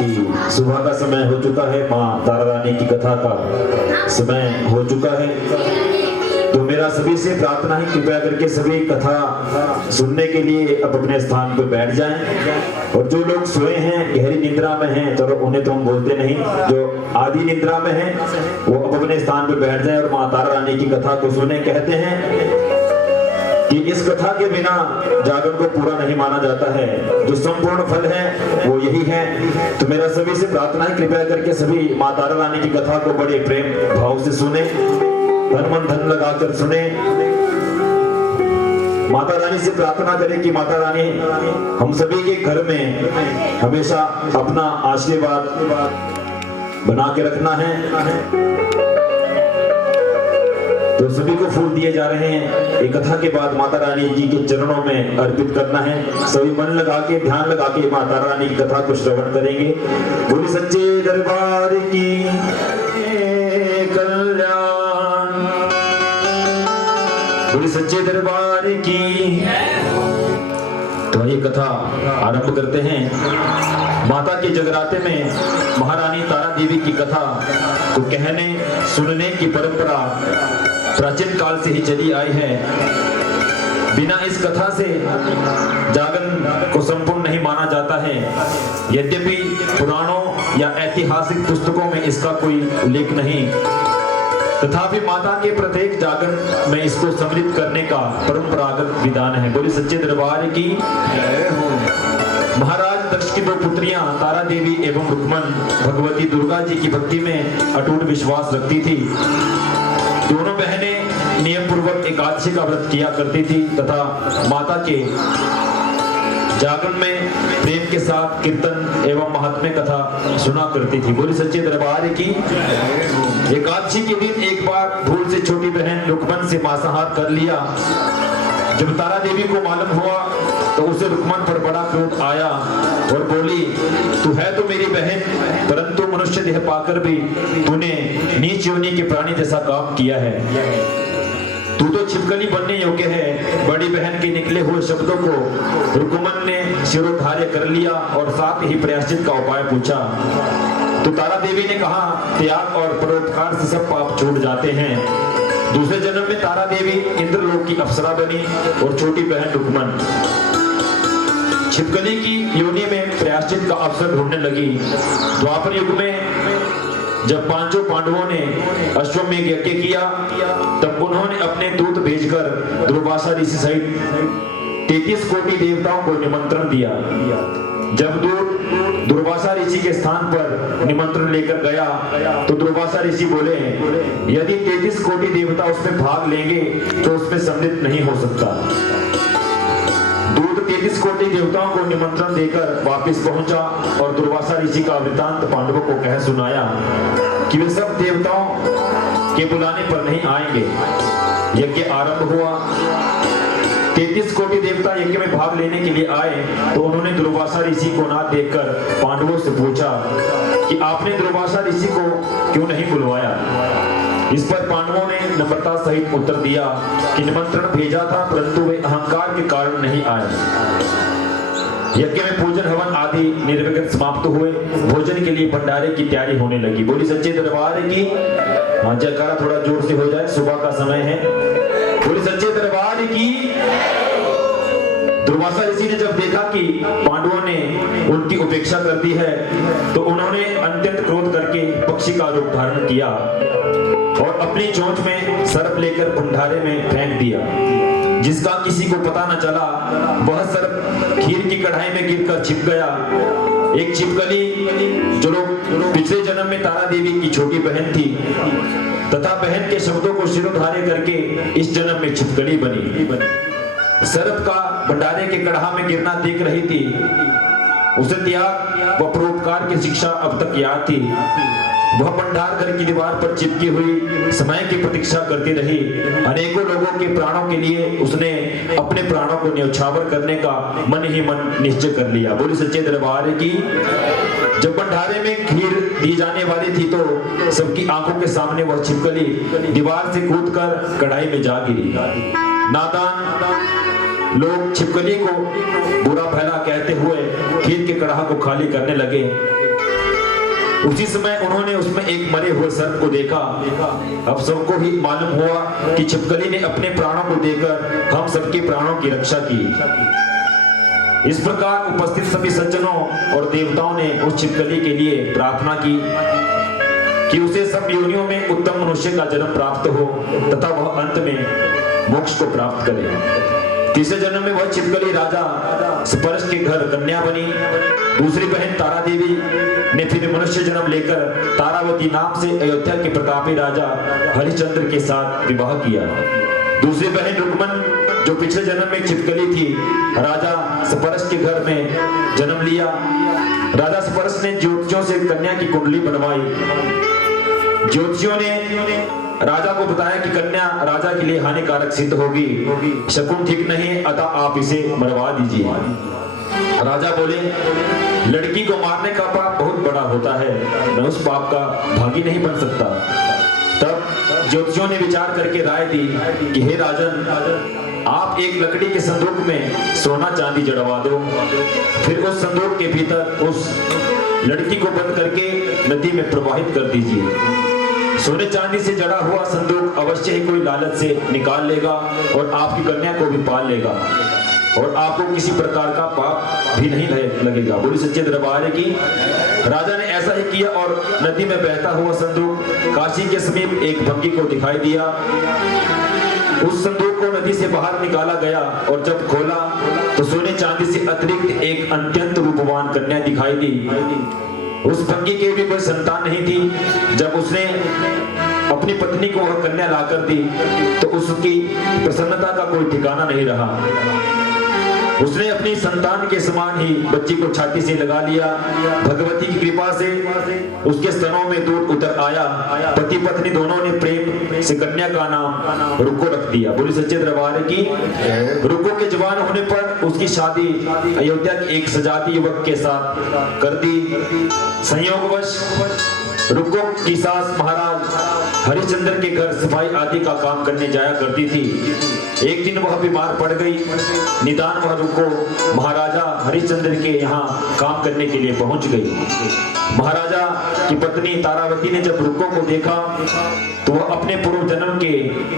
कि सुबह का समय हो चुका है, माँ तारा रानी की कथा का समय हो चुका है। तो मेरा सभी से प्रार्थना है, कृपया करके सभी कथा सुनने के लिए अब अपने स्थान पर बैठ जाएं। और जो लोग सोए हैं, गहरी निद्रा में हैं, चलो उन्हें तो हम बोलते नहीं, जो आधी निद्रा में हैं वो अब अपने स्थान पर बैठ जाएं और माँ तारा रानी की कथा को सुने। कहते हैं कि इस कथा के बिना जागरण को पूरा नहीं माना जाता है, जो संपूर्ण फल है वो यही है। तो मेरा सभी से प्रार्थना है, कृपया करके सभी माँ तारा रानी की कथा को बड़े प्रेम भाव से सुने, तन मन धन लगाकर सुने। माता रानी से प्रार्थना करें कि माता रानी हम सभी के घर में हमेशा अपना आशीर्वाद बना के रखना है। तो सभी को फूल दिए जा रहे हैं, एक कथा के बाद माता रानी जी के चरणों में अर्पित करना है। सभी मन लगा के, ध्यान लगा के माता रानी की कथा को श्रवण करेंगे। बोली सच्चे दरबार की कल्याण, बोली सच्चे दरबार की। तो ये कथा आरंभ करते हैं। माता के जगराते में महारानी तारा देवी की कथा को कहने सुनने की परंपरा प्राचीन काल से ही चली आई है। बिना इस कथा से जागरण को संपूर्ण नहीं माना जाता है। यद्यपि पुराणों या ऐतिहासिक पुस्तकों में इसका कोई उल्लेख नहीं, तथापि माता के प्रत्येक जागरण में इसको सम्मिलित करने का परंपरागत विधान है। बोली सच्चे दरबार की जय हो। महाराज दक्ष की दो पुत्रियां तारा देवी एवं रुक्मन भगवती दुर्गा जी की भक्ति में अटूट विश्वास रखती थी। दोनों बहनें नियम पूर्वक एकादशी का व्रत किया करती थी तथा माता के जागरण में प्रेम के साथ कीर्तन एवं महात्म्य कथा सुना करती थी। बोली सच्चे दरबार की। एकादशी के दिन एक बार भूल से छोटी बहन रुक्मन से मांसाहार कर लिया। जब तारा देवी को मालूम हुआ तो उसे रुक्मन पर बड़ा क्रोध आया और बोली, तू है तो मेरी बहन, परंतु मनुष्य देह पाकर भी तूने नीच योनि के प्राणी जैसा काम किया है। तू तो छिपकली बनने योग्य है। बड़ी बहन के निकले हुए शब्दों को रुक्मन ने शिरोधार्य कर लिया और साथ ही प्रायश्चित का उपाय पूछा। तो तारा देवी ने कहा, त्याग और परोपकार से सब पाप छूट जाते हैं। दूसरे जन्म में तारा देवी इंद्रलोक की अप्सरा बनी और छोटी बहन रुक्मन छिपकली की योनि में प्रायश्चित का अवसर ढूंढने लगी। द्वापर युग में जब पांचों पांडवों ने अश्वमेध यज्ञ किया, तब उन्होंने अपने दूत भेजकर दुर्वासा ऋषि सहित 33 कोटि देवताओं को निमंत्रण दिया। जब दूत दुर्वासा ऋषि के स्थान पर निमंत्रण लेकर गया तो दुर्वासा ऋषि बोले, यदि 33 कोटि देवता उसमें भाग लेंगे तो उसमें सम्मिलित नहीं हो सकता। दूत 33 कोटि देवताओं को निमंत्रण देकर वापस पहुंचा और दुर्वासा ऋषि का वृतांत पांडवों को कह सुनाया कि वे सब देवताओं के बुलाने पर नहीं आएंगे। यज्ञ आरंभ हुआ। 33 कोटि देवता यज्ञ में भाग लेने के लिए आए तो उन्होंने दुर्वासा ऋषि को ना देखकर पांडवों से पूछा कि आपने दुर्वासा ऋषि को क्यों नहीं बुलवाया। इस पर पांडवों ने नम्रता सहित उत्तर दिया कि निमंत्रण भेजा था, परंतु वे अहंकार के कारण नहीं आए। यज्ञ में पूजन हवन आदि निर्विघ्न समाप्त हुए। भोजन के लिए भंडारे की तैयारी होने लगी। बोली सच्चे दरबार की। हाँ, जयकारा थोड़ा जोर से हो जाए, सुबह का समय है। बोली सच्चे दरबार की। दुर्वासा ऋषि ने जब देखा कि पांडवों ने उनकी उपेक्षा कर दी है तो उन्होंने अत्यंत क्रोध करके पक्षी का रूप धारण किया और अपनी चोंच में सर्प लेकर भंडारे में फेंक दिया। जिसका किसी को पता न चला, वह सर्प खीर की कढ़ाई में गिरकर छिप गया। एक छिपकली जो पिछले जन्म में तारा देवी की छोटी बहन थी तथा बहन के शब्दों को शिरोधार्य करके इस जन्म में छिपकली बनी। सर्प का भंडारे के कढ़ा में गिरना देख रही थी। उसे त्याग व परोपकार की शिक्षा अब तक याद थी। वह भंडार घर की दीवार पर चिपकी हुई समय की प्रतीक्षा करती रही। अनेकों लोगों के प्राणों के लिए उसने अपने प्राणों को न्यौछावर करने का मन ही मन निश्चय कर लिया। बोली सच्चे दरबार की। जब भंडारे में खीर दी जाने वाली थी तो सबकी आंखों के सामने वह छिपकली दीवार से कूदकर कढ़ाई में जा गिरी। नादान लोग छिपकली को बुरा भला कहते हुए खीर के कढ़ा को खाली करने लगे। उसी समय उन्होंने उसमें एक मरे हुए सर्प को देखा। अब सबको ही मालूम हुआ कि छिपकली ने अपने प्राणों को देकर हम सबके प्राणों की रक्षा की। इस प्रकार उपस्थित सभी सज्जनों और देवताओं ने उस छिपकली के लिए प्रार्थना की कि उसे सब योनियों में उत्तम मनुष्य का जन्म प्राप्त हो तथा वह अंत में मोक्ष को प्राप्त करे। तीसरे जन्म में वह छिपकली राजा स्पर्श के घर कन्या बनी। दूसरी बहन तारा देवी ने फिर मनुष्य जन्म लेकर तारावती नाम से अयोध्या के प्रतापी राजा हरिश्चंद्र के साथ विवाह किया। दूसरी बहन रुक्मन जो पिछले जन्म में छिपकली थी, राजा स्पर्श के घर में जन्म लिया। राजा स्पर्श ने ज्योतिषियों से कन्या की कुंडली बनवाई। ज्योतिषियों ने राजा को बताया कि कन्या राजा के लिए हानिकारक सिद्ध होगी, शकुन ठीक नहीं, अतः आप इसे मरवा दीजिए। राजा बोले, लड़की को मारने का पाप बहुत बड़ा होता है, मैं उस पाप का भागी नहीं बन सकता। तब ज्योतिषियों ने विचार करके राय दी कि हे राजन, आप एक लकड़ी के संदूक में सोना चांदी जड़वा दो, फिर उस संदूक के भीतर उस लड़की को बंद करके नदी में प्रवाहित कर दीजिए। सोने चांदी से जड़ा हुआ संदूक अवश्य ही कोई लालच से निकाल लेगा और आपकी कन्या को भी पाल लेगा और आपको किसी प्रकार का पाप भी नहीं लगेगा। बोली सच्चे दरबार की। राजा ने ऐसा ही किया और नदी में बहता हुआ संदूक काशी के समीप एक भंगी को दिखाई दिया। उस संदूक को नदी से बाहर निकाला गया और जब खोला तो सोने चांदी से अतिरिक्त एक अत्यंत रूपवान कन्या दिखाई दी। उस भंगी के भी कोई संतान नहीं थी। जब उसने अपनी पत्नी को वह कन्या लाकर दी तो उसकी प्रसन्नता का कोई ठिकाना नहीं रहा। उसने अपनी संतान के समान ही बच्ची को छाती से लगा लिया। भगवती की कृपा से उसके स्तनों में दूध उतर आया। पति पत्नी दोनों ने प्रेम से कन्या का नाम रुको रख दिया। बोली सच्चे दरबार की। रुको के जवान होने पर उसकी शादी अयोध्या के एक सजाती युवक के साथ कर दी। संयोगवश रुको की सास महाराज हरिश्चंद्र के घर सफाई आदि का काम करने जाया करती थी। एक दिन वह बीमार पड़ गई। निदान वह रुको महाराजा हरिश्चंद्र के यहाँ काम करने के लिए पहुंच गई। महाराजा की पत्नी तारावती ने जब रुको को देखा तो वह अपने पूर्व जन्म के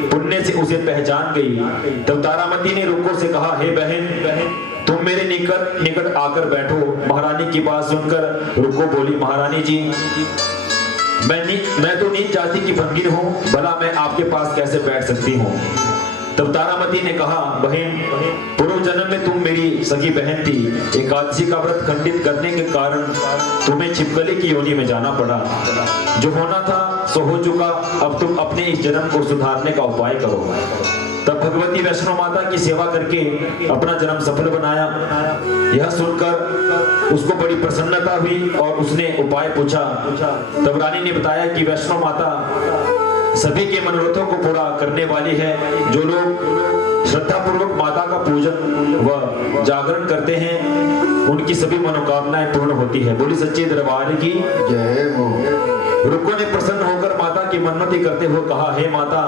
पुण्य से उसे पहचान गई। तब तारावती ने रुको से कहा, हे बहन, तुम मेरे निकट आकर बैठो। महारानी की बात सुनकर रुको बोली, महारानी जी, मैं तो नीच जाति की फकीर हूँ, भला मैं आपके पास कैसे बैठ सकती हूँ। तब तारामती ने कहा, बहन, पूर्व जन्म में तुम मेरी सगी बहन थी। एकादशी का व्रत खंडित करने के कारण तुम्हें छिपकली की योनि में जाना पड़ा। जो होना था सो हो चुका, अब तुम अपने इस जन्म को सुधारने का उपाय करो। तब भगवती वैष्णो माता की सेवा करके अपना जन्म सफल बनाया। यह सुनकर उसको बड़ी प्रसन्नता हुई और उसने उपाय पूछा। तब रानी ने बताया कि वैष्णो माता सभी के मनोरथों को पूरा करने वाली है। जो लोग श्रद्धा पूर्वक माता का पूजन व जागरण करते हैं उनकी सभी मनोकामनाएं पूर्ण होती है। बोली सच्चे दरबार की जय हो। रुको ने प्रसन्न होकर माता की मन्नती करते हुए कहा, हे माता,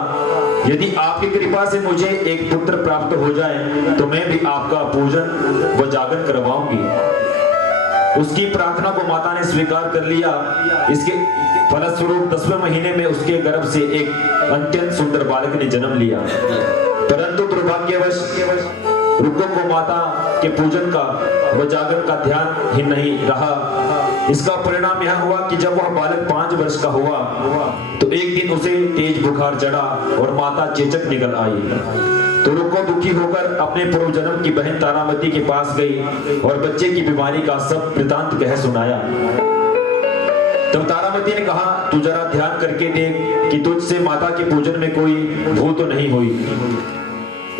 यदि आपकी कृपा से मुझे एक पुत्र प्राप्त हो जाए तो मैं भी आपका पूजन व जागरण करवाऊंगी। उसकी प्रार्थना को माता ने स्वीकार कर लिया। इसके फलस्वरूप 10वें महीने में उसके गर्भ से एक अत्यंत सुंदर बालक ने जन्म लिया। परंतु दुर्भाग्यवश रुको को माता के पूजन का व जागरण का ध्यान ही नहीं रहा। इसका परिणाम यह हुआ कि जब वह बालक 5 वर्ष का हुआ तो एक दिन उसे तेज बुखार चढ़ा और माता चेचक निकल आई। तो रुको दुखी होकर अपने पूर्व जन्म की बहन तारामती के पास गई और बच्चे की बीमारी का सब वृतांत कह सुनाया। तब तारामती ने कहा, तू जरा ध्यान करके देख कि तुझसे माता के पूजन में कोई भूल तो नहीं हुई।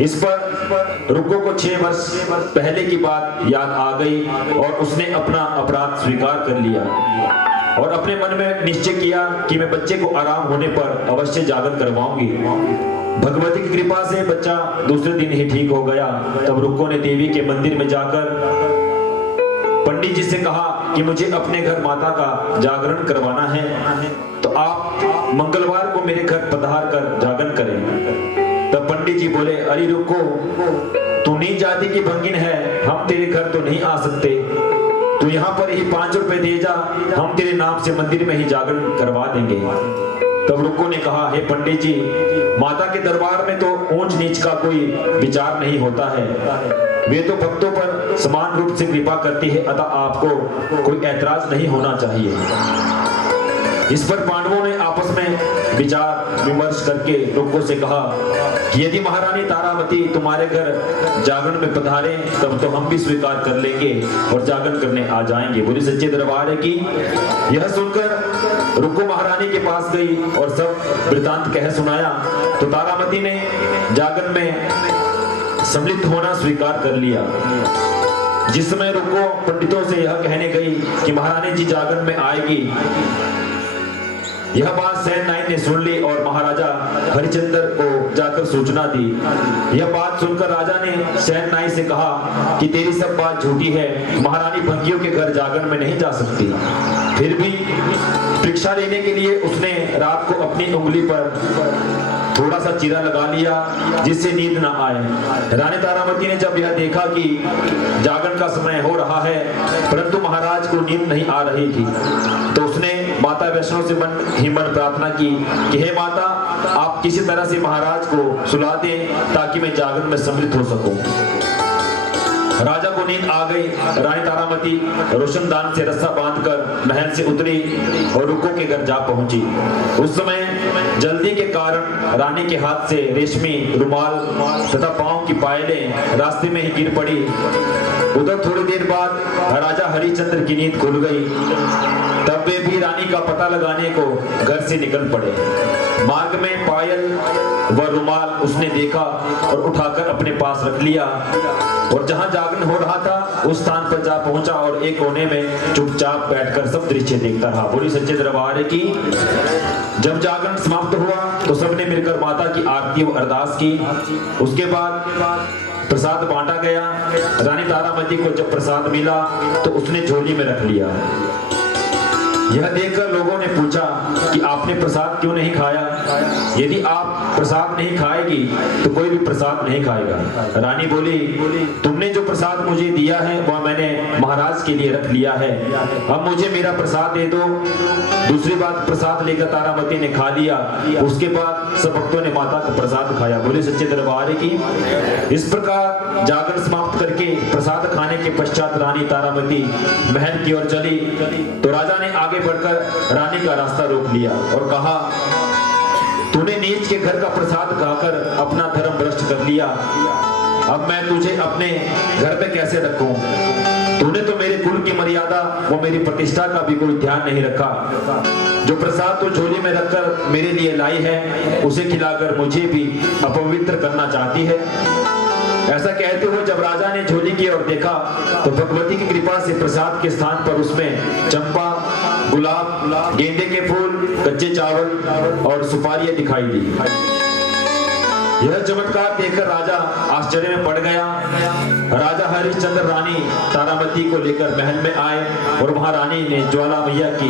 इस पर रुको को 6 वर्ष पहले की बात याद आ गई और उसने अपना अपराध स्वीकार कर लिया और अपने मन में निश्चय किया कि मैं बच्चे को आराम होने पर अवश्य जागरण करवाऊंगी। भगवती की कृपा से बच्चा दूसरे दिन ही ठीक हो गया। तब रुको ने देवी के मंदिर में जाकर पंडित जी से कहा कि मुझे अपने घर माता का जागरण करवाना है, तो आप मंगलवार को मेरे घर पधार कर जागरण करें। तब पंडित जी बोले, अरे रुको, तू नीच जाति की भंगिन है, हम तेरे घर तो नहीं आ सकते। तू यहाँ पर ही 5 रुपए दे जा, हम तेरे नाम से मंदिर में ही जागरण करवा देंगे। तब रुक्को ने कहा, हे पंडित जी, माता के दरबार में तो ऊंच नीच का कोई विचार नहीं होता है, वे तो भक्तों पर समान रूप से कृपा करती है, अतः आपको कोई ऐतराज नहीं होना चाहिए। इस पर पांडवों ने आपस में विचार विमर्श करके रुक्को से कहा कि यदि महारानी तारामती तुम्हारे घर जागरण में पधारे तब तो हम भी स्वीकार कर लेंगे और जागरण करने आ जाएंगे। बोली सच्चे दरबार की। यह सुनकर रुक्को महारानी के पास गई और सब वृतांत कह सुनाया तो तारामती ने जागरण में सम्मिलित होना स्वीकार कर लिया। जिस समय रुक्को पंडितों से यह कहने गई कि महारानी जी जागरण में आएगी, यह बात सैन नाई ने सुन ली और महाराजा हरिश्चंद्र को जाकर सूचना दी। यह बात सुनकर राजा ने सैन नाई से कहा कि तेरी सब बात झूठी है, महारानी भंगियों के घर जागरण में नहीं जा सकती। फिर भी परीक्षा लेने के लिए उसने रात को अपनी उंगली पर थोड़ा सा चीरा लगा लिया जिससे नींद न आए। रानी तारामती ने जब यह देखा कि जागरण का समय हो रहा है परंतु महाराज को नींद नहीं आ रही थी तो उसने माता वैष्णो से मन ही मन प्रार्थना की कि हे माता, आप किसी तरह से महाराज को सुला दें ताकि मैं जागरण में सम्मिलित हो सकूं। राजा को नींद आ गई। रानी तारामती रोशनदान से रस्सा बांधकर महल से उतरी और रुक्को के घर जा पहुंची। उस समय जल्दी के कारण रानी के हाथ से रेशमी रुमाल तथा पांव की पायलें रास्ते में ही गिर पड़ी। उधर थोड़ी देर बाद राजा हरिश्चंद्र की नींद खुल गई। तब वे भी रानी का पता लगाने को घर से निकल पड़े। मार्ग में पायल व रुमाल उसने देखा और उठाकर अपने पास रख लिया और जहां जागरण हो रहा था उस स्थान पर जा पहुंचा और एक कोने में चुपचाप बैठकर सब दृश्य देखता रहा। बोली सच्चे दरबार की। जब जागरण समाप्त हुआ तो सबने मिलकर माता की आरती व अरदास की। उसके बाद प्रसाद बांटा गया। रानी तारामती को जब प्रसाद मिला तो उसने झोली में रख लिया। यह देखकर लोगों ने पूछा कि आपने प्रसाद क्यों नहीं खाया? यदि आप प्रसाद नहीं खाएगी तो कोई भी प्रसाद नहीं खाएगा। रानी बोली, तुमने जो प्रसाद मुझे दिया है वह मैंने महाराज के लिए रख लिया है, अब मुझे मेरा प्रसाद दे दो। दूसरी बात, प्रसाद लेकर तारामती ने खा लिया। उसके बाद सब भक्तों ने माता का प्रसाद खाया। बोले सच्चे दरबार की। इस प्रकार जागरण समाप्त करके प्रसाद खाने के पश्चात रानी तारामती महल की ओर चली तो राजा ने आगे बढ़कर रानी का रास्ता रोक लिया और कहा, तूने नीच के घर का प्रसाद खाकर अपना धर्म भ्रष्ट कर लिया, अब मैं तुझे अपने घर पे कैसे रखूं? तूने तो मेरे कुल की मर्यादा वो मेरी प्रतिष्ठा का भी कोई ध्यान नहीं रखा। जो प्रसाद तू झोली में रखकर मेरे लिए लाई है उसे खिलाकर मुझे भी अपवित्र करना चाहती है। ऐसा कहते हुए जब राजा ने झोली की ओर देखा तो भगवती की कृपा से प्रसाद के स्थान पर उसमें चंपा, गुलाब, गेंदे के फूल, कच्चे चावल और सुपारियां दिखाई दी। यह चमत्कार देखकर राजा आश्चर्य में पड़ गया। राजा हरिश्चंद्र रानी तारामती को लेकर महल में आए और वहां रानी ने ज्वाला मैया की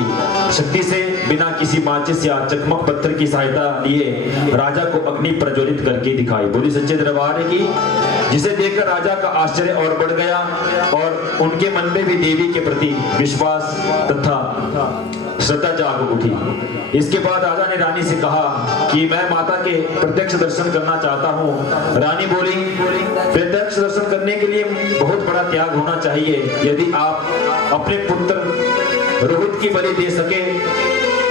शक्ति से बिना किसी माचिस या चकमक पत्थर की सहायता लिए राजा को अग्नि प्रज्वलित करके दिखाई। बोली सच्चे दरबार की। जिसे देखकर राजा का आश्चर्य और बढ़ गया और उनके मन में भी देवी के प्रति विश्वास तथा श्रद्धा जाग उठी। इसके बाद राजा ने रानी से कहा कि मैं माता के प्रत्यक्ष दर्शन करना चाहता हूँ। रानी बोली, प्रत्यक्ष दर्शन करने के लिए बहुत बड़ा त्याग होना चाहिए। यदि आप अपने पुत्र रोहित की बलि दे सके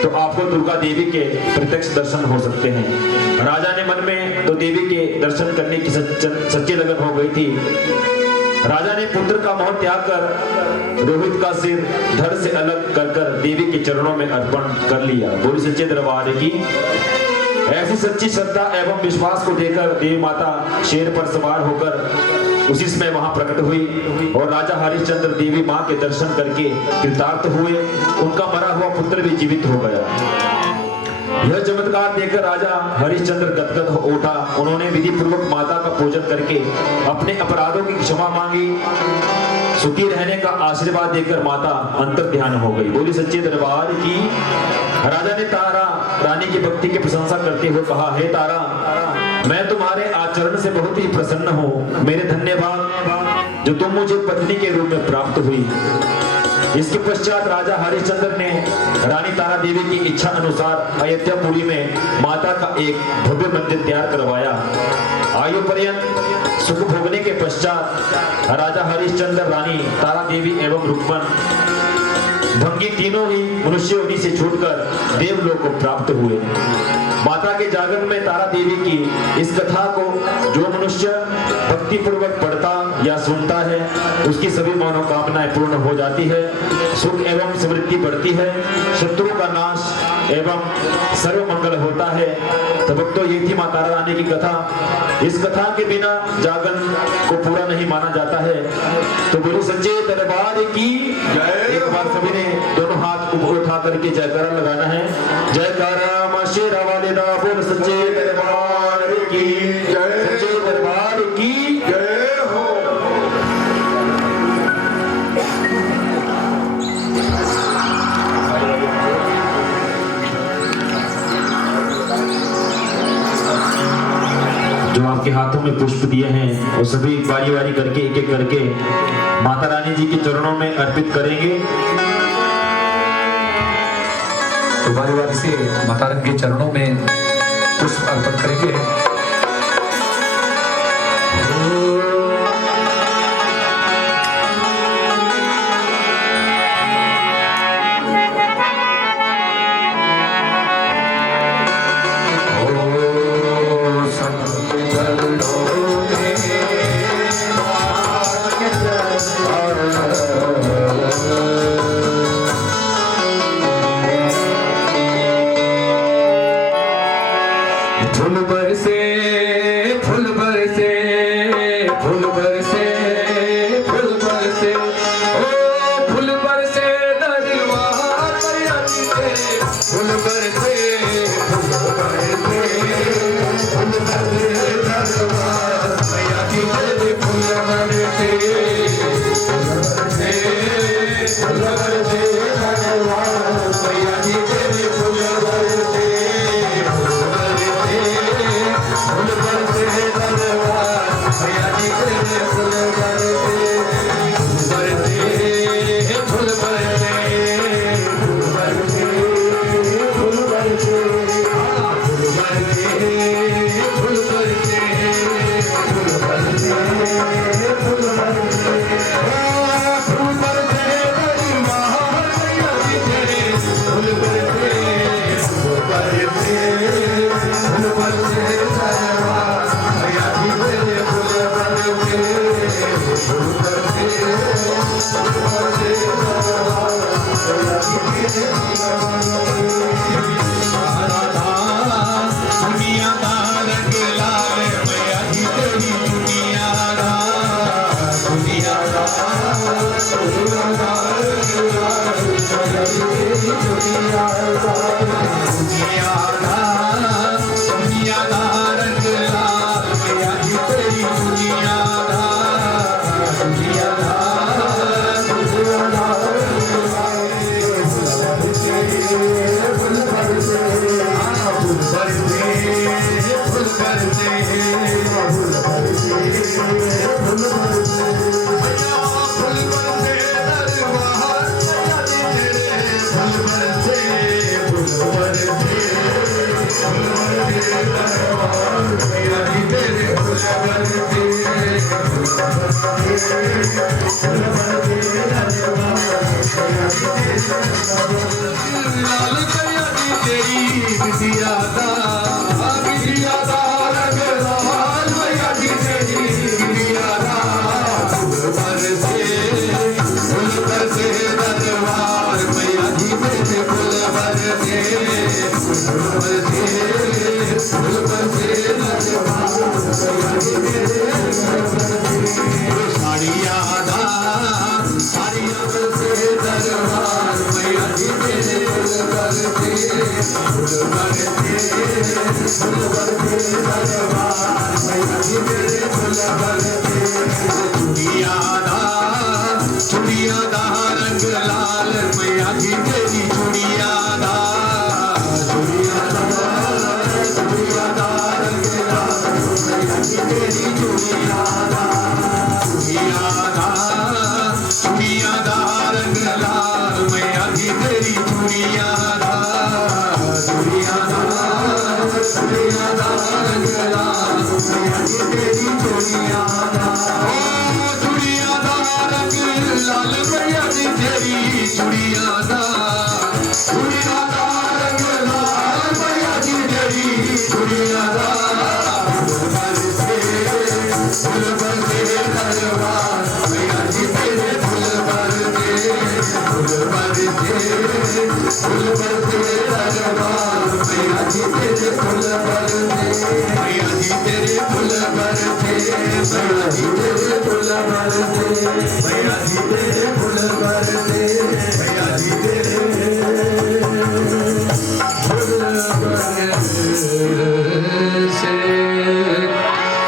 तो आपको दुर्गा देवी के प्रत्यक्ष दर्शन हो सकते हैं। राजा ने मन में तो देवी के दर्शन करने की सच्ची लगन हो गई थी। राजा ने पुत्र का मोह त्याग कर रोहित का सिर धड़ से अलग कर देवी के चरणों में अर्पण कर लिया। बोली सच्चे दरबार की। ऐसी सच्ची श्रद्धा एवं विश्वास को देखकर देवी माता शेर पर सवार होकर उसी समय वहां प्रकट हुई और राजा हरिश्चंद्र देवी मां के दर्शन करके कृतार्थ हुए। उनका मरा हुआ पुत्र भी जीवित हो गया। यह चमत्कार देखकर राजा हरिश्चंद्र गदगद हो उठा। उन्होंने विधि पूर्वक माता का पूजन करके अपने अपराधों की क्षमा मांगी। सुखी रहने का आशीर्वाद देकर माता अंतर ध्यान हो गई। बोली सच्चे दरबार की। राजा ने तारा रानी की भक्ति की प्रशंसा करते हुए कहा, हे तारा, मैं तुम्हारे आचरण से बहुत ही प्रसन्न हूँ। मेरे धन्यवाद जो तुम मुझे पत्नी के रूप में प्राप्त हुई। इसके पश्चात राजा हरिश्चंद्र ने रानी तारा देवी की इच्छा अनुसार अयोध्यापुरी में माता का एक भव्य मंदिर तैयार करवाया। आयु पर्यंत सुख भोगने के पश्चात राजा हरिश्चंद्र, रानी तारा देवी एवं रुक्मण भंगी तीनों ही मनुष्य योनि से छूटकर देवलोक को प्राप्त हुए। माता के जागरण में तारा देवी की इस कथा को जो मनुष्य भक्ति पूर्वक पढ़ता या सुनता है उसकी सभी मनोकामनाएं पूर्ण हो जाती है, सुख एवं समृद्धि बढ़ती है, शत्रु का नाश एवं सर्व मंगल होता है। तो भक्तों, ये थी माता रानी की कथा। इस कथा के बिना जागरण को पूरा नहीं माना जाता है। तो बोलो सच्चे दरबार की जय। एक बार सभी ने दोनों हाथ ऊपर उठा करके जयकारा लगाना है। जयकारा मां शेरा वाले दा, बोल सच्चे दरबार की जय, सच्चे दरबार की जय हो। जो आपके हाथों में पुष्प दिए हैं वो सभी बारी बारी करके एक एक करके माता रानी जी के चरणों में अर्पित करेंगे। तो बारी बारी से माता रानी के चरणों में पुष्प अर्पण करेंगे। फूल बरसे, फूल बरसे, फूल बरसे, फूल बरसे, ओ फूल बरसे दरबार रानी के, फूल बरसे, फूल बरसे, फूल बरसे दरबार मैया की जय, फूल बरसे, फूल बरसे दरबार मैया की जय, फूल बरसे, चूड़ियां दा रंग लाल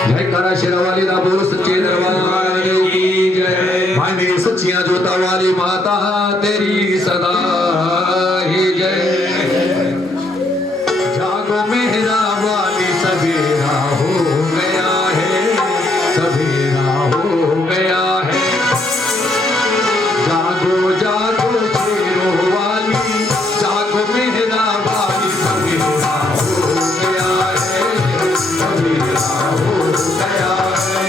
जयकारा शेरावाली दा बोल सच्चे दरबार की जय। भाई मेरी सच्चियां जोता वाली माता तेरी सदा ही जय। जागो मेरा वाली सवेरा हो गया है, सवेरा हो गया है। जागो जागो शेरों वाली, जागो मेरा वाली सवेरा हो गया है, सवेरा हो गया है।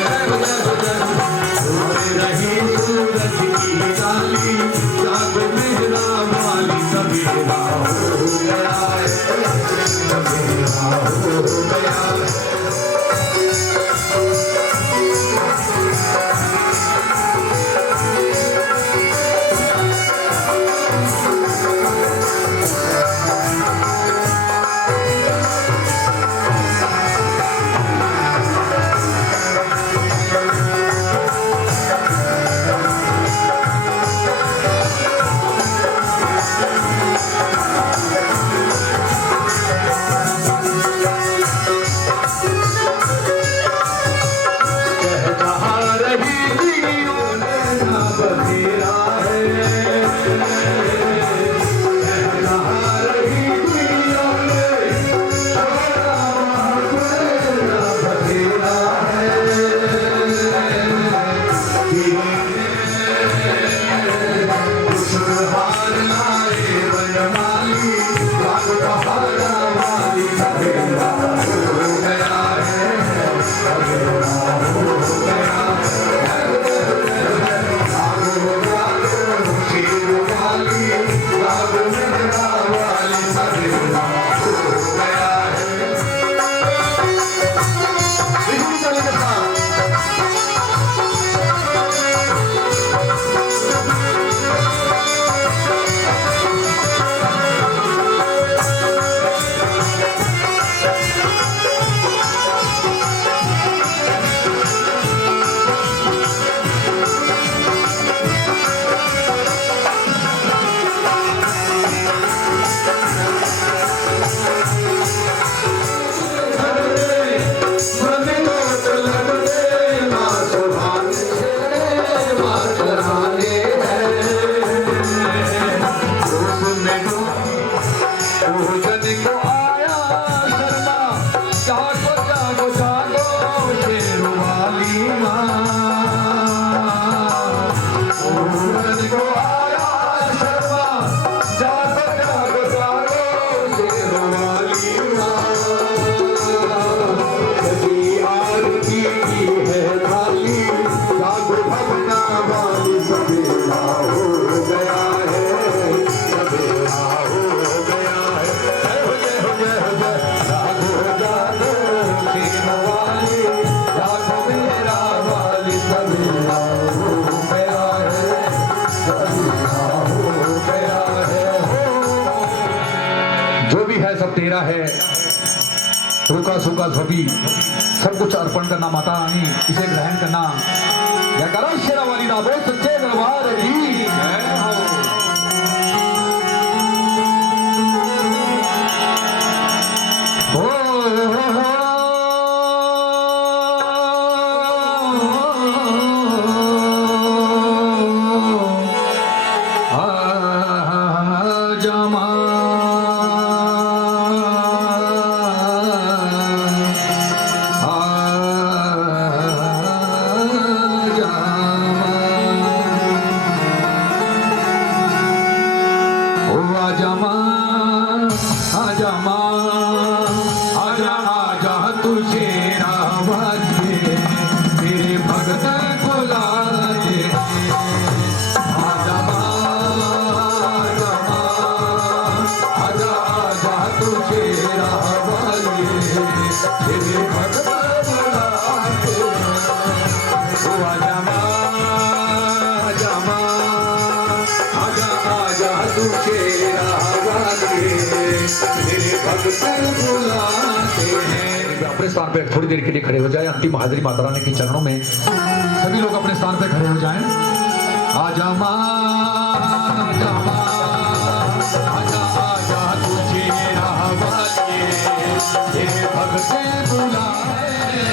रही सूरज की डाली, जागो मेरा वाली सवेरा हो गया है, सवेरा हो गया है। तेरा है। रूखा सूखा सभी सब कुछ अर्पण करना माता रानी, इसे ग्रहण करना। या करो शेरा वाली दा बोल सच्चे दरबार की जय हो। आजा माँ आजा माँ आजा आजा तुझे रावते तेरे भगत बुलाते आजा माँ आजा आजा तुझे रावते तेरे भगत बुलाते आजा माँ आजा आजा तुझे रावते तेरे भगत बुलाते हैं। अपने स्थान पे थोड़ी देर के लिए खड़े हो जाए। अंतिम हाजिरी माता रानी के चरणों में सभी लोग अपने स्थान पे खड़े हो जाएं। आजा माँ आजा माँ आजा आजा तुझे रावते तेरे भगत बुलाते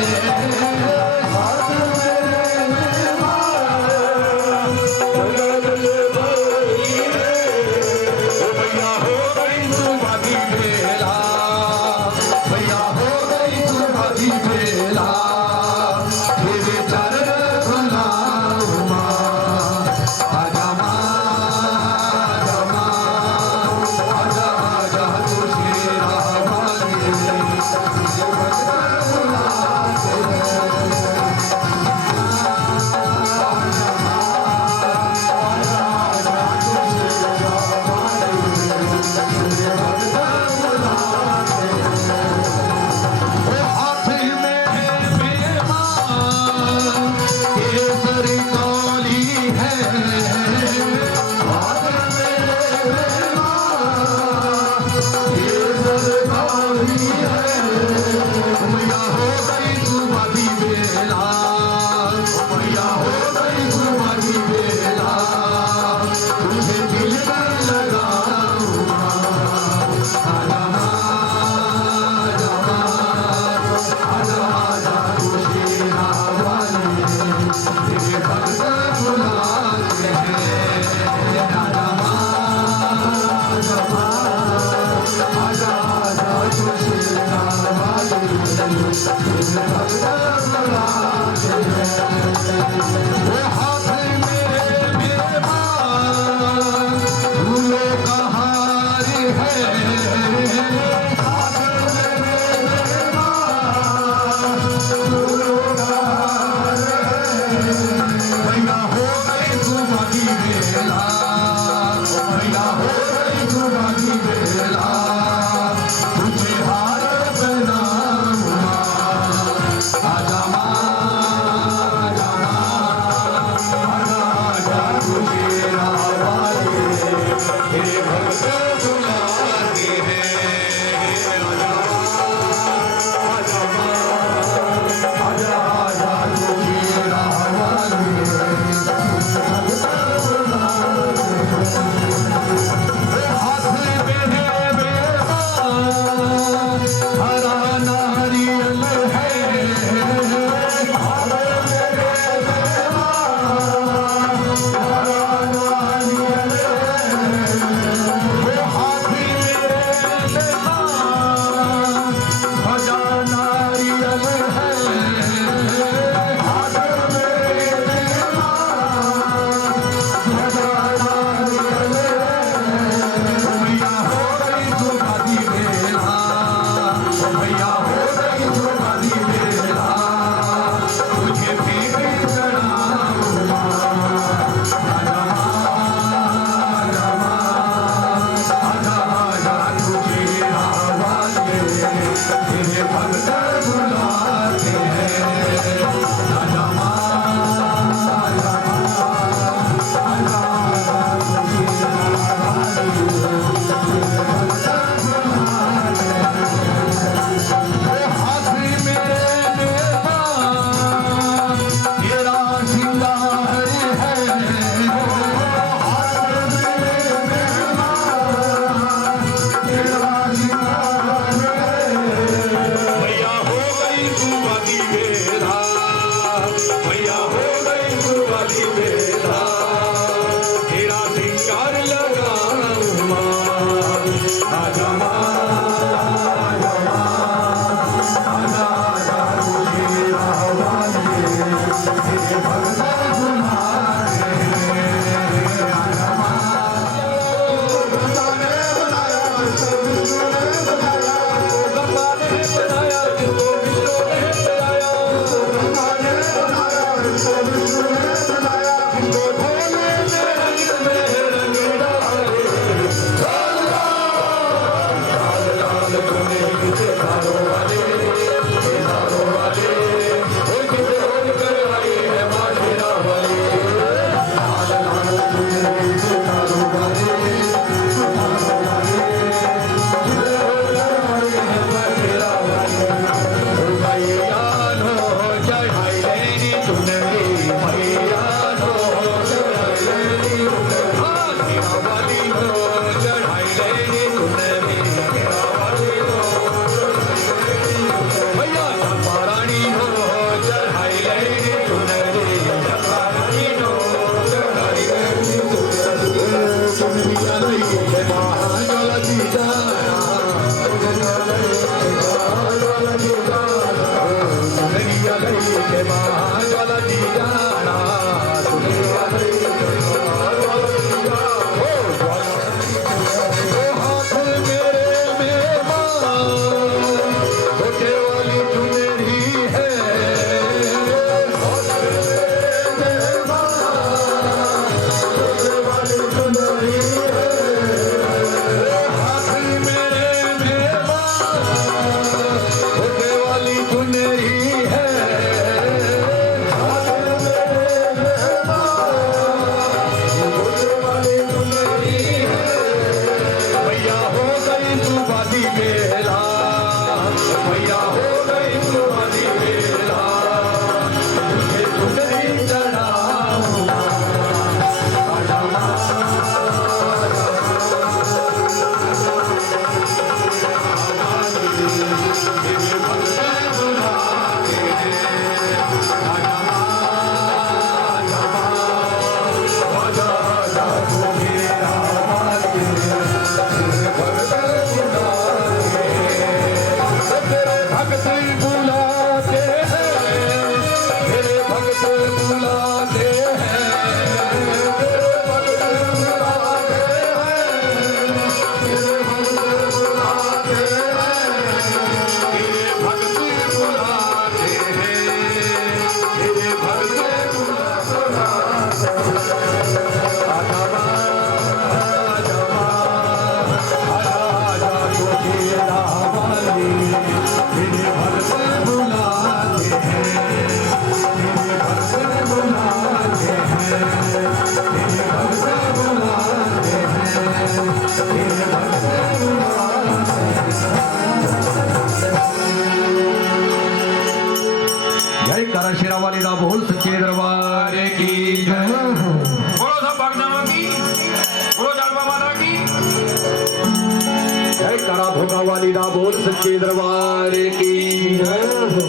जयकारा भोगा वाली दा बोल सच्चे दरबार की जय हो।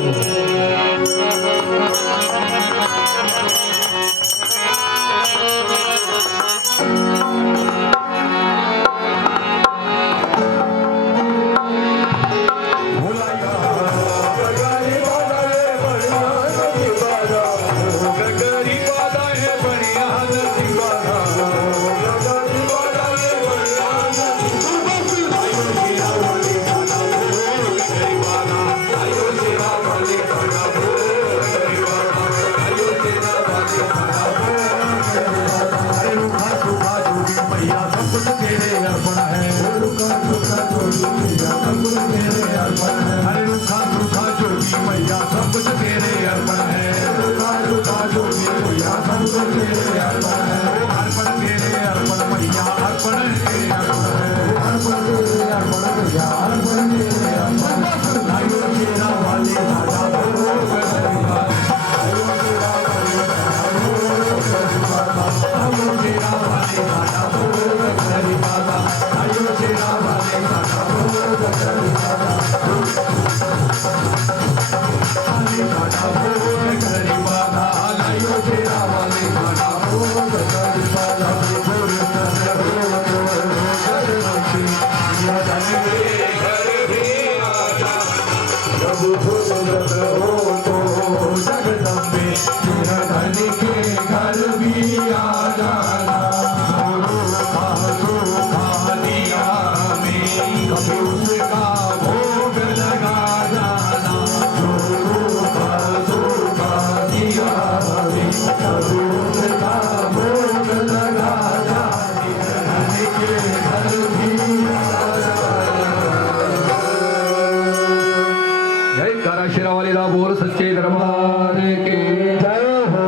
बोल सच्चे दरबार के जय हो।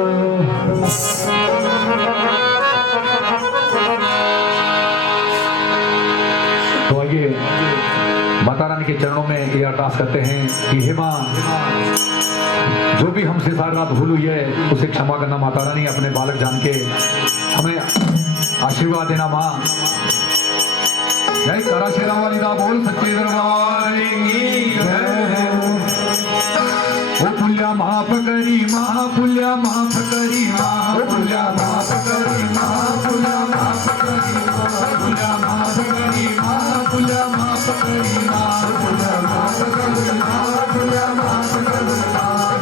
तो आइए माता रानी के चरणों में ये अरदास करते हैं कि हे मां, जो भी हमसे सारी रात भूल हुई है उसे क्षमा करना माता रानी, अपने बालक जान के हमें आशीर्वाद देना मां। जय करा शेरा वाली दा बोल सच्चे दरबार की जय। ओ पुल्या माफ करी महापुल्या माफ करी महापुल्या माफ करी महापुल्या माफ करी महापुल्या माफ करी महापुल्या माफ करी महापुल्या माफ करी महापुल्या माफ करी।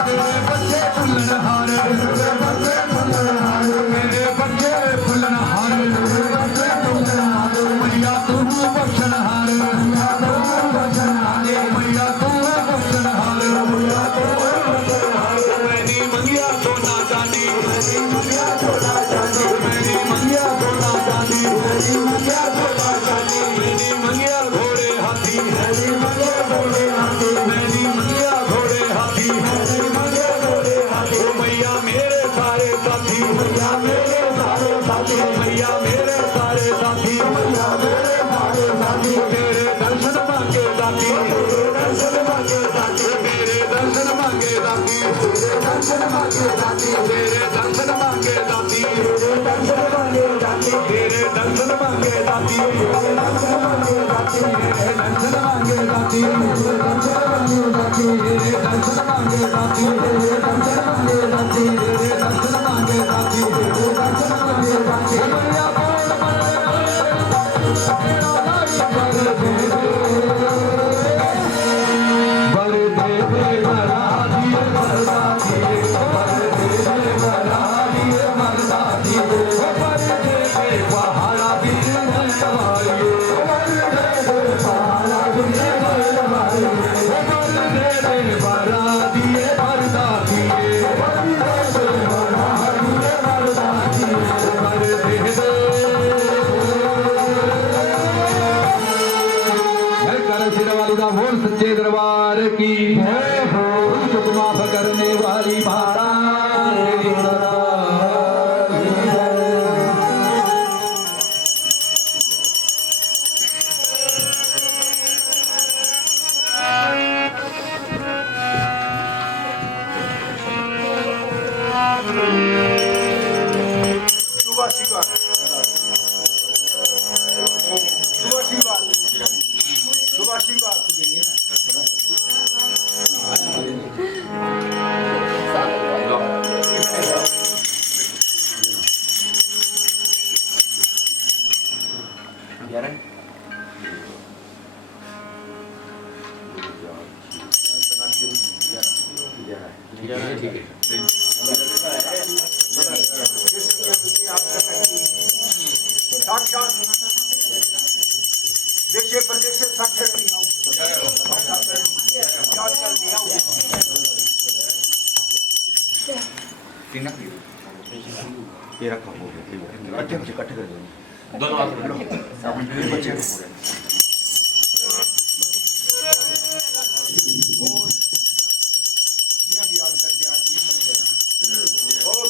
मेरे बच्चे फुल्लनहार, मेरे बच्चे फुल्लनहार, मेरे बच्चे फुल्लनहार, मेरे बच्चे फुल्लनहार। मैया तू बख्शनहार, मैया तू बख्शनहार, मैया तू बख्शनहार, मैया तू बख्शनहार। मैंने मंगिया सोना चांदी, मैंने मंगिया सोना चांदी, मैंने मंगिया सोना चांदी, मैंने मंगिया सोना चांदी। मैंने मंगिया घोड़े हाथी, मैंने मंगिया घोड़े हाथी, मैंने मंगिया घोड़े हाथी, मैंने मंगिया घोड़े हाथी। मैया मेरे सारे साथी, मैया मेरे सारे साथी, मैया मेरे सारे साथी, मैया मेरे सारे साथी। तेरे दर्शन मांगे दाती, तेरे दर्शन मांगे दाती, तेरे दर्शन मांगे दाती, तेरे दर्शन मांगे दाती, तेरे दर्शन मांगे दाती, तेरे दर्शन मांगे दाती, तेरे दर्शन मांगे दाती, तेरे दर्शन मांगे दाती, तेरे दर्शन मांगे दाती, तेरे दर्शन मांगे दाती, तेरे दर्शन मांगे दाती, तेरे दर्शन मांगे दाती, तेरे दर्शन मांगे दाती, तेरे दर्शन मांगे दाती। मैया बोल बर दे दे बरा दिए बरदा दिए, बर दे दे बरा दिए बरदा दिए, बर दे दे पहाड़ा दिए बनवाइए, बर दे दे पहाड़ा दिए बनवाइए, बर दे दे बरा दिए बरदा दिए, बर दे दे बरा दिए बरदा दिए, बर दे दे। वाली बोल सच्चे दरबार की जय हो। दुख माफ करने वाली माता साक्षात देशे प्रदेशे साक्षर नहीं आऊं याद कर लिया ये रखा हो गया इकट्ठे कर दो दोनों हाथ में लो बच्चे को पूरे और ये भी याद करके आज ये मत देना और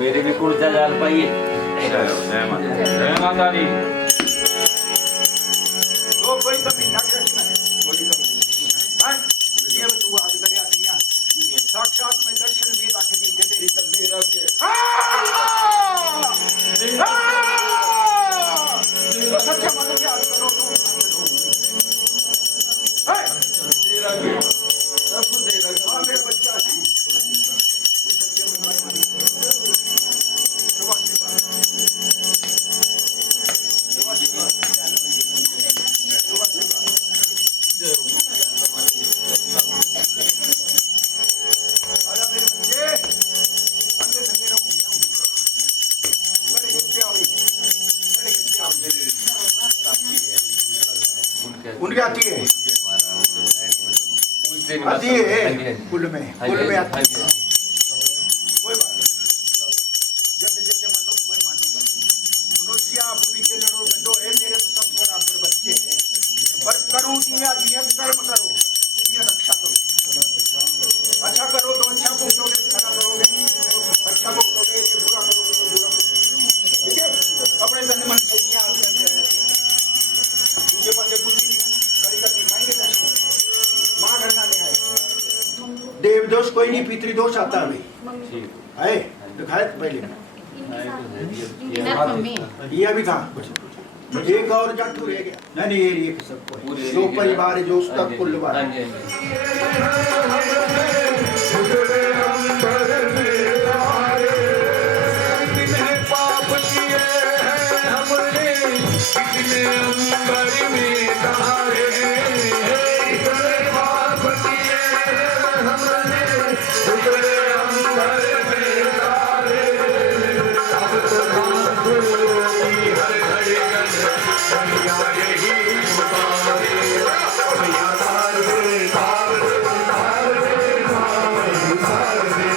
मेरे भी कुर्ता डाल पाइए जय माता दी। तो कोई कमी ना करे इसमें कोई कमी नहीं ये तू आज करे आतिया साक्षात में दर्शन भी ताके दी दे तकदीर आगे सच्चा मन के याद करो तो है तेरा के सब कुछ दे रहा हां मेरा बच्चा है तू सच्चे मन में मानी उनके आती है कुल में आती है कोई बात नहीं जब मनो कोई मानो करते मनुष्य आप भी के लड़ो गड्ढो है मेरे तो सब बराबर बच्चे हैं पर करो दिया नियत कर्म करो ये रक्षा करो अच्छा करो तो अच्छा भुगतोगे खरा करोगे अच्छा भुगतोगे तो बुरा करोगे तो बुरा ठीक है अपने तन मन से याद करके ये बंदे बुद्धि करी करनी मांगे दर्शन मां करना नहीं है देव दोष कोई नहीं पितृ दोष आता है है दिखाए पहले ये अभी था एक और जाटू रह गया नहीं ये सबको जो परिवार है जो उसका कुल वाला पाप किए हमने कितने अंबर में तारे पाप किए हमने कितने अंबर में तारे अब तो हर घड़ी कन्या यही पुकारे भैया तार दे तार दे तार दे तार दे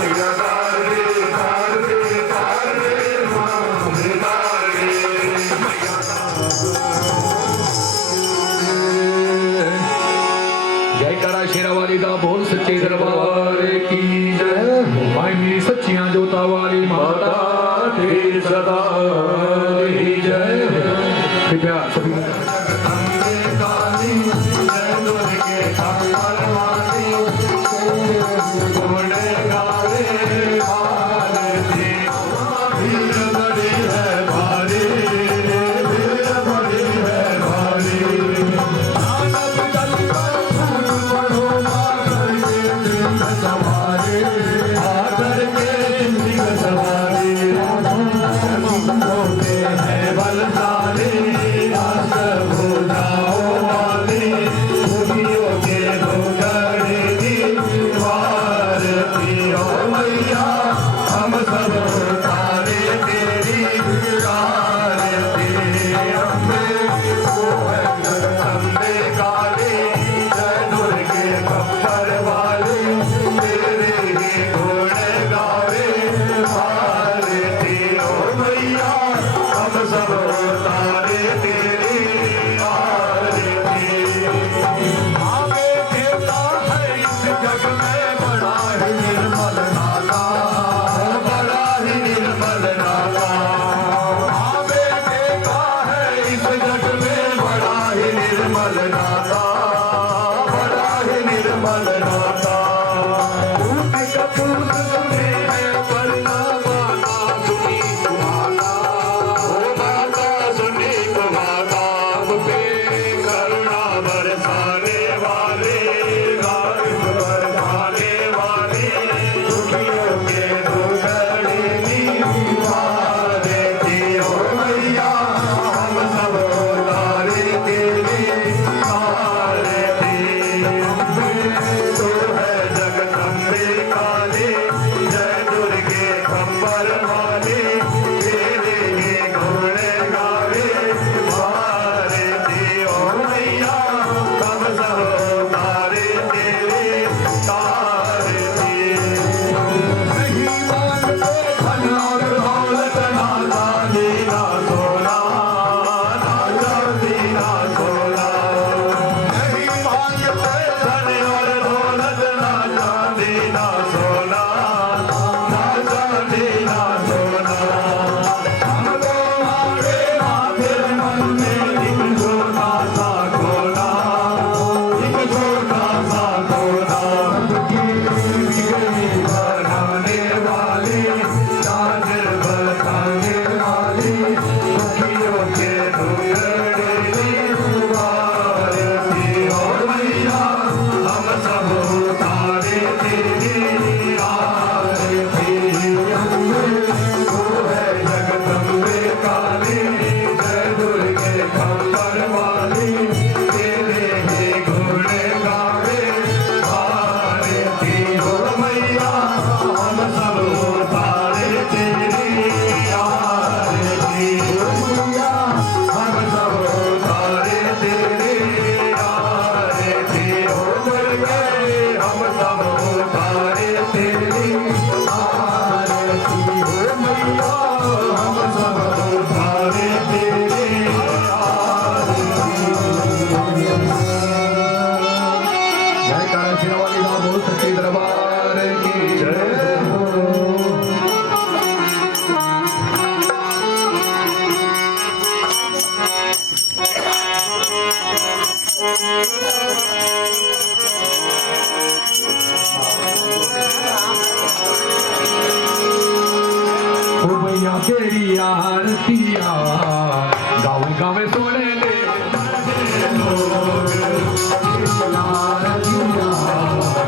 भैया तार दे तार दे तार दे जयकारा शेरा वाली दा बोल सच्चे दरबार की जय मायनी सच्चियां जोता वाली माता तेरी सदा की जय कृपया सभी सवारे निर्मल नाता, बड़ा ही निर्मल नाता। पूत कपूत सुने हैं वरना माता सुनी कुमाता, ओ माता सुनी कुमाता। पे करुणा बरसाने वाले, गालिब बरसाने वाले, दुखियों के दुखड़े निवारे थे। ओ मैया हम सब तारे तेरे तारे थे। तो है जगदम्बे काले, जय दुर्गे खप्पर वाले, तेरे ही गुण गावे मारे थे। ओ मैया हम सब तारे तेरे तारे थे। नहीं मांगते धन और दौलत, ना चांदी ना सोना, ना चांदी ना सोना। नहीं मांगते धन और दौलत, ना चांदी ना सोना, ना चांदी ना सोना। हम तो मांगे ना फिर मन में एक छोटा सा कोना, एक छोटा सा कोना। सबकी बिगड़ी बनाने वाली, चादर बरसाने वाली, दुखियों के दुखड़े निवारे थे। ओ मैया हम सब तारे तेरे तारे थे। तू है जगदम्बे काली, जय दुर्गे खप्पर वाली, तेरे ही गुण गावे मारे थे। ओ मैया हम सब तारे तेरे तारे थे। ओ मैया हम सब तारे तेरे तारे थे। ओ दुर्गे हम सब तारे तेरे तारे थे। ओ मैया हम सब तारे तेरे तारे थे। जय काला सिरा वाली मां बोल सच्चे दरबार की जय हो। ओ मैया तेरी आरतिया गाँव गाँव सोने ले लोग, आरतिया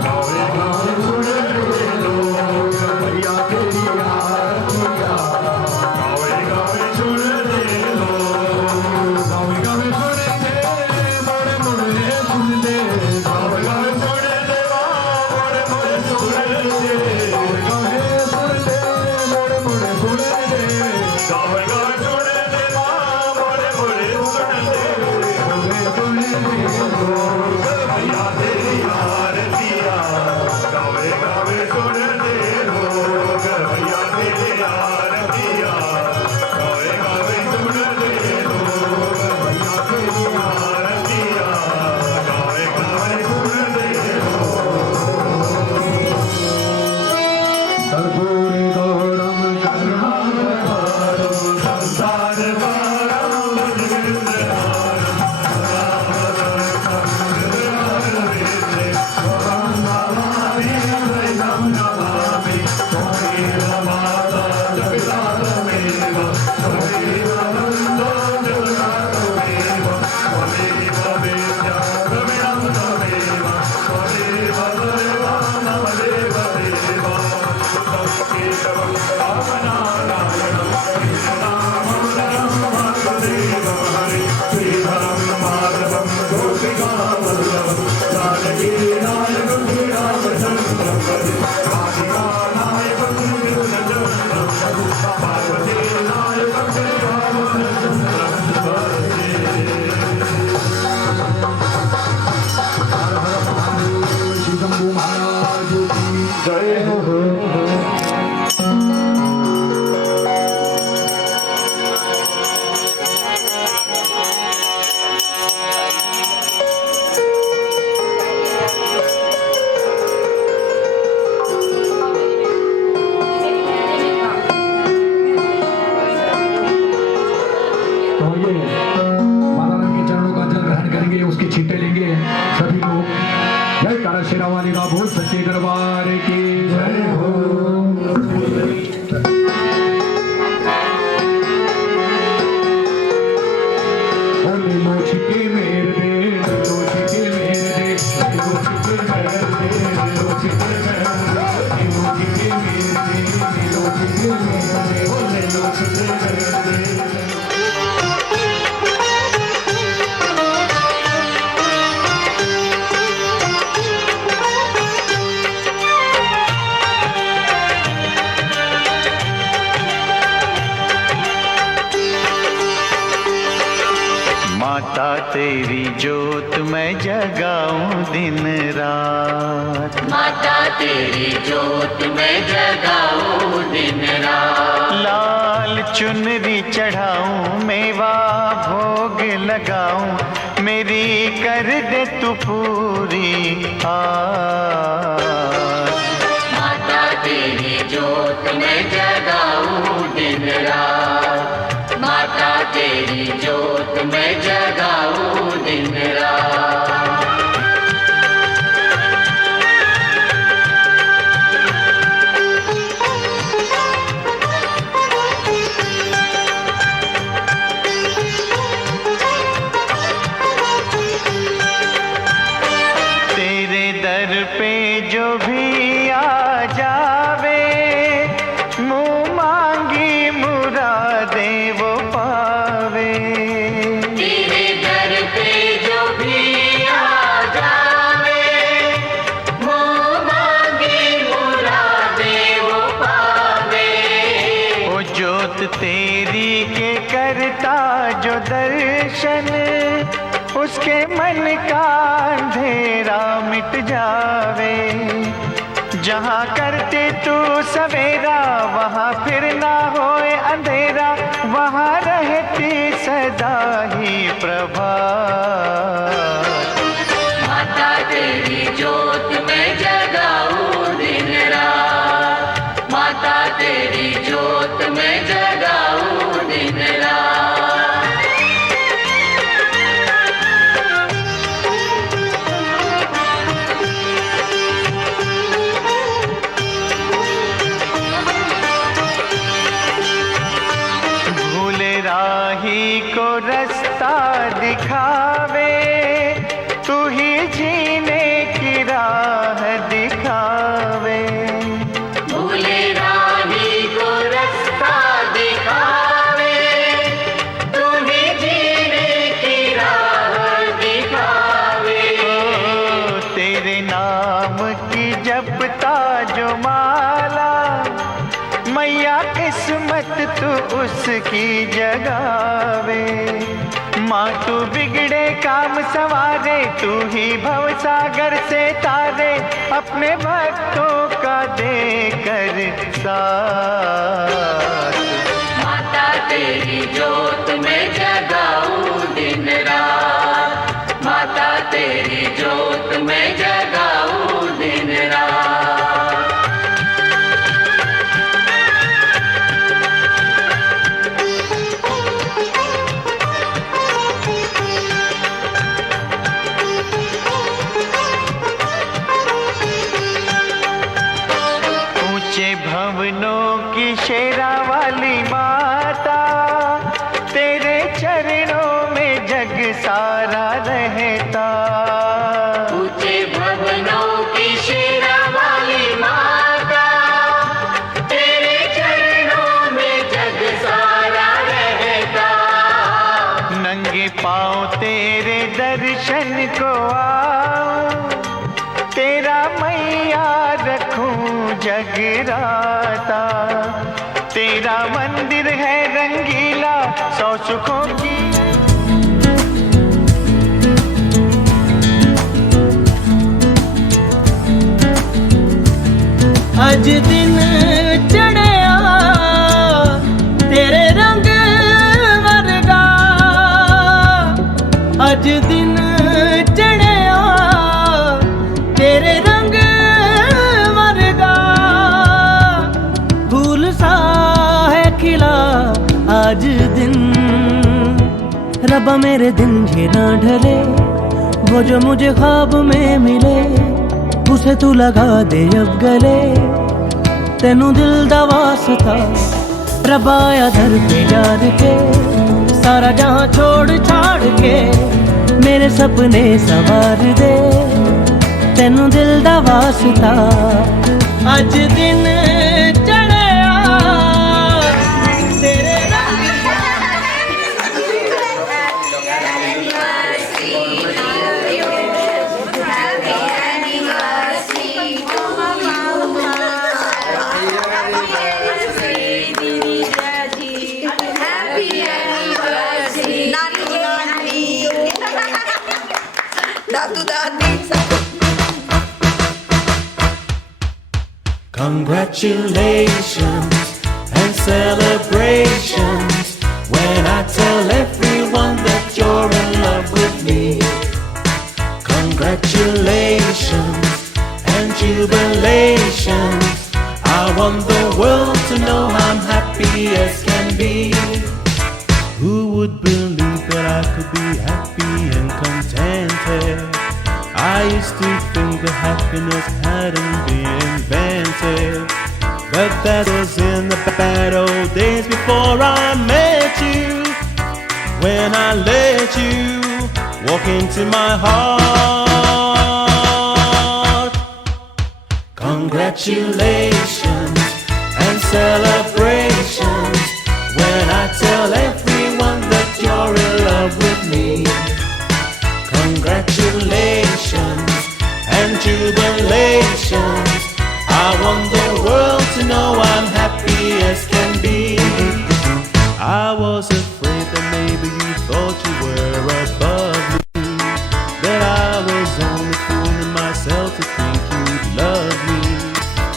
गाँव गाँव सुने ले लोग। मैया तेरी आरतिया गाँव गाँव सुने ले लोग, गाँव गाँव सुने ले, मोरे मोरे सुन ले, गाँव गाँव सुने ले, मोरे मोरे सुन ले, गाँव सुन ले, मोरे मोरे सुन ले, गाँव गाँव सुन ले, मोरे मोरे सुन के छींटे लेंगे सभी लोग। जय तारा शेरा वाली का बोल सच्चे दरबार की जय हो। माता तेरी जोत मैं जगाऊं दिन रात, माता तेरी जोत मैं जगाऊं दिन रात। लाल चुनरी चढ़ाऊं मेवा भोग लगाऊं, मेरी कर दे तू पूरी आस। माता तेरी जोत मैं जगाऊं दिन रात, माता तेरी जोत मैं जगाऊं दिन रात। तेरे दर पे जो भी आ जावे, मुँह मांगी मुरादें वो पावे। तेरे दर पे जो भी आ जावे, मुँह मांगी मुरादें वो पावे। ओ जोत तेरी के करता जो दर्शन, उसके मन का अंधेरा मिट जावे। जहाँ करते तू सवेरा, वहाँ फिर ना होए अंधेरा, वहाँ रहती सदा ही प्रभात। माता तेरी जोत मैं जगाऊं दिन रात, माता तेरी जोत मैं जगाऊं दिन रात। भूले राही को रास्ता दिखावे, तू ही जीने की राह दिखावे। भूले राही को रास्ता दिखावे, तुम्हें जीने की राह दिखावे। ओ, तेरे नाम की जपता जो माला, मैया किस्मत तू उसकी जगावे। माँ तू बिगड़े काम सवारे, तू ही भव सागर से तारे, अपने भक्तों का देकर साथ। माता तेरी जोत मैं जगाऊं दिन रात, माता तेरी जोत मैं जगाऊं दिन रात। ऊंचे भवनों की शेरा वाली माता, तेरे चरणों में जग सारा रहता। ऊंचे भवनों की शेरा वाली माता, तेरे चरणों में जग सारा रहता। नंगे पाँव तेरे दर्शन को आऊं, तेरा मैया रखूं जगराता। तेरा मंदिर है रंगीला, 100 सुखों की। अज दिन चढ़िया तेरे रंग वर्गा, अज दिन चढ़िया तेरे रंग वर्गा। फूल सा है खिला आज दिन, रब्बा मेरे दिन ये ना ढले, वो जो मुझे ख्वाब में मिले उसे तू लगा दे अब गले। तेनू दिल दा वास्ता रबाया दर पे यार के, सारा जहां छोड़ छाड़ के मेरे सपने सवार दे। तेनू दिल दा वास्ता अज दिन चढ़िया तेरे Congratulations and celebrations when I tell everyone that you're in love with me. Congratulations and jubilations. I want the world to know I'm happy as can be. Who would believe that I could be happy and contented? I used to think that happiness hadn't been invented, but that was in the bad old days before I met you. When I let you walk into my heart. Congratulations and celebrations when I tell everyone that you're in love with me. Congratulations and jubilations. I want the world to know I'm happy as can be. I was afraid that maybe you thought you were above me, that I was only fooling myself to think you'd love me.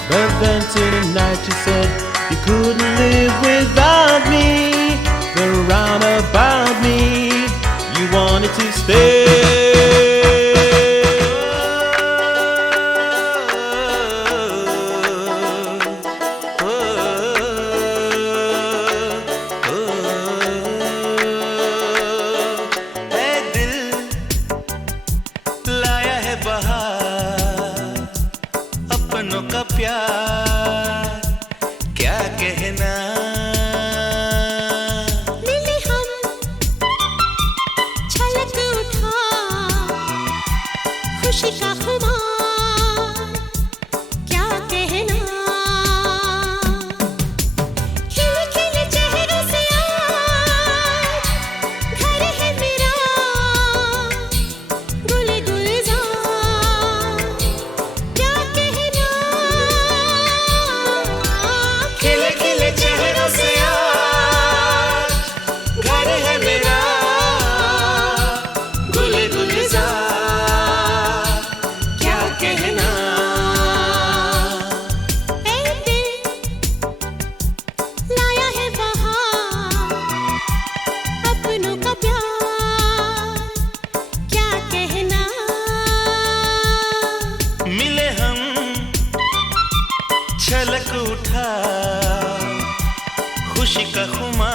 But then tonight you said you couldn't live without me. The roundabout me, you wanted to stay. छलक उठा खुशी का खुमा